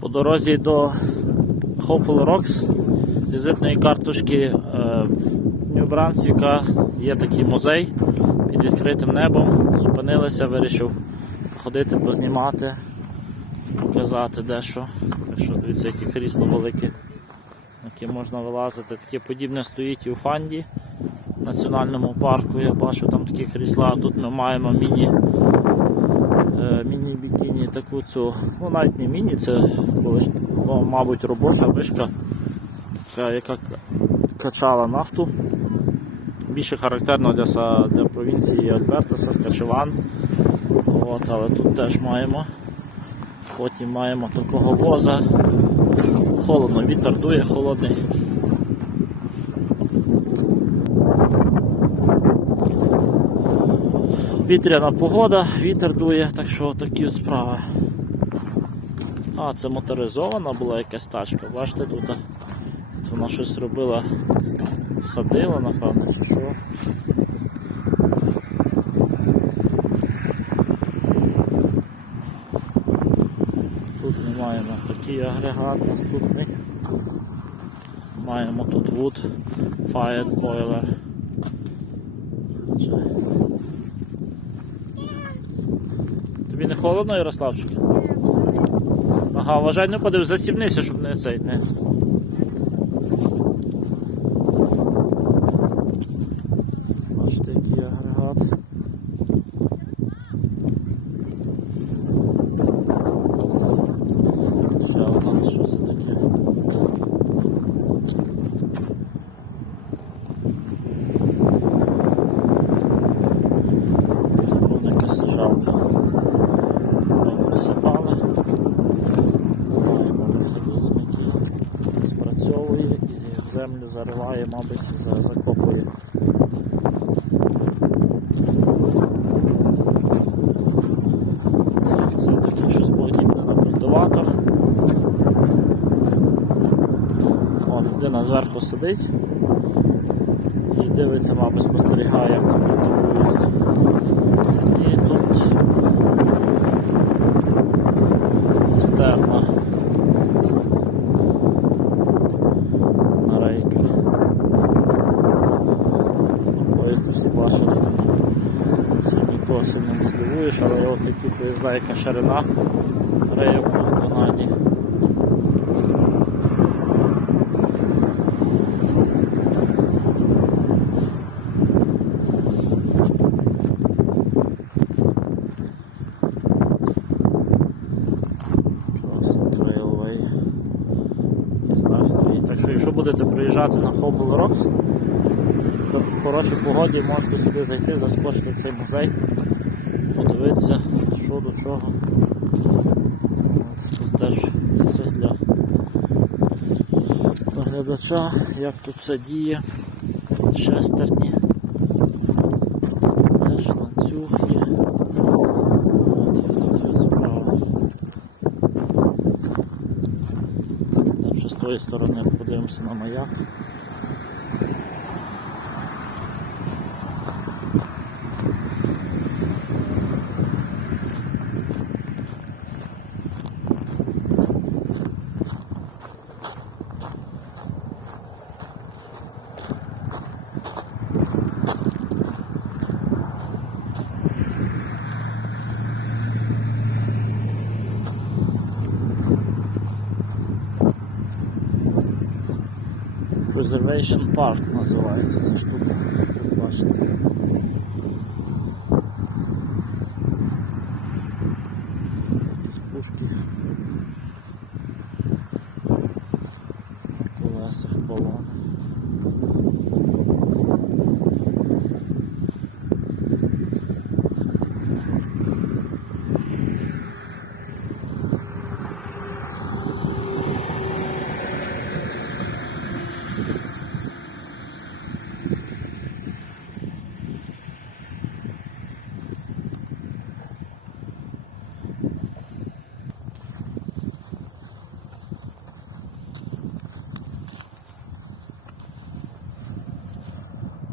По дорозі до Hopple Rocks візитної карточки е, в Brunswick є такий музей під відкритим небом. Зупинилися, вирішив ходити, познімати, показати дещо. Так що дивіться, які крісло велике, яке можна вилазити. Таке подібне стоїть і у Фанді в національному парку. Я бачу там такі крісла. Тут ми маємо міні. Таку цю, ну навіть не міні, це ну, мабуть, робоча вишка, яка качала нафту. Більше характерно для, для провінції Альберта, Саскачеван. От, але тут теж маємо. Потім маємо такого воза. Холодно, вітер дує, холодний. Вітряна погода, вітер дує, так що такі от справи. А, це моторизована була якась тачка, бачите тут. Тут вона щось робила, садила, напевно, чи що. Тут маємо такий агрегат наступний. Маємо тут wood fired boiler. Холодно, Ярославчик? Ага, вважай, не подивись, засібнися, щоб не цей не. Бачите, який агрегат. Ще одна, що це таке? Забудника сажалка. Висипали. Маємо механізм, який спрацьовує і в землю зариває, мабуть, за- закопує. Це таке щось подібне на культиватор. Людина зверху сидить і дивиться, мабуть, спостерігає, як це культивують. І тут цистерна на рейках. Ну, Поїзд всі бачили там. Це нікого сильно не здивуєш, але от такі поїзда, яка ширина рейок в Канаді. Так що, якщо будете приїжджати на Hobble Rocks, то в хорошій погоді можете сюди зайти, заскочити в цей музей, що до чого. От, тут теж місце для глядача, як тут все діє. Шестерні. Тут теж ланцюг є. От така справа. Там ще з тої сторони подивимося на маяк. Preservation Park називається ця штука. як Бачите. Якісь пушки. На колесах балон.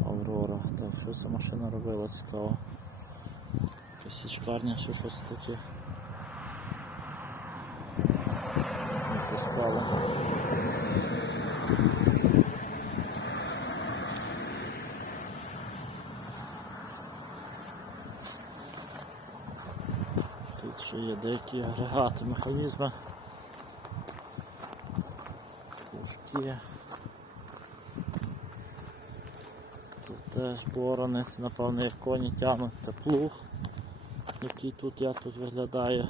Аврора. Так, що ця машина робила цікаво. Січкарня, чи щось таке. таскали. Тут ще є деякі агрегати, механізми. Пушки. Тут теж борони, це, напевно, як коні тягнуть та плуг, який тут як тут виглядає.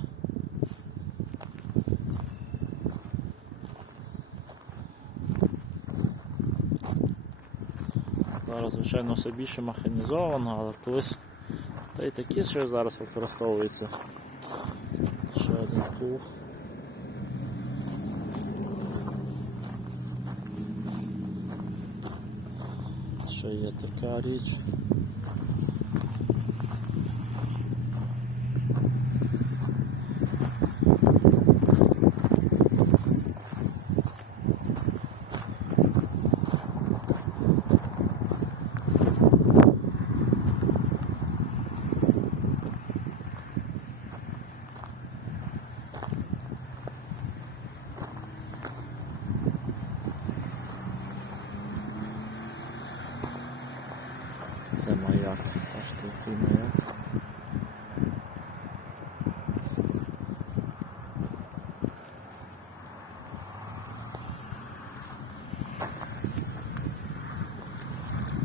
Зараз, звичайно, все більше механізовано, але колись та й такі ще зараз використовуються. Ще один плуг. Ще є така річ. Це маяк.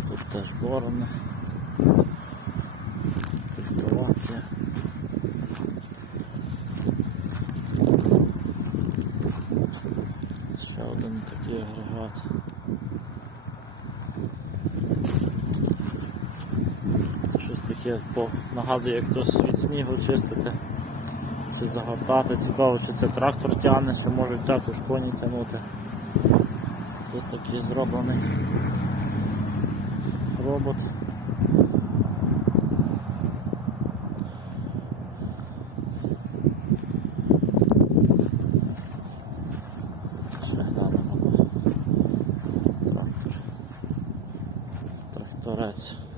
Тут теж борони. Культивація. Ще один такий агрегат. Щось по, нагадує, як хтось від снігу чистити, чи загортати. Цікаво, чи це трактор тягне, чи можуть також коні тягнути. Тут такий зроблений робот. Трактор. Тракторець.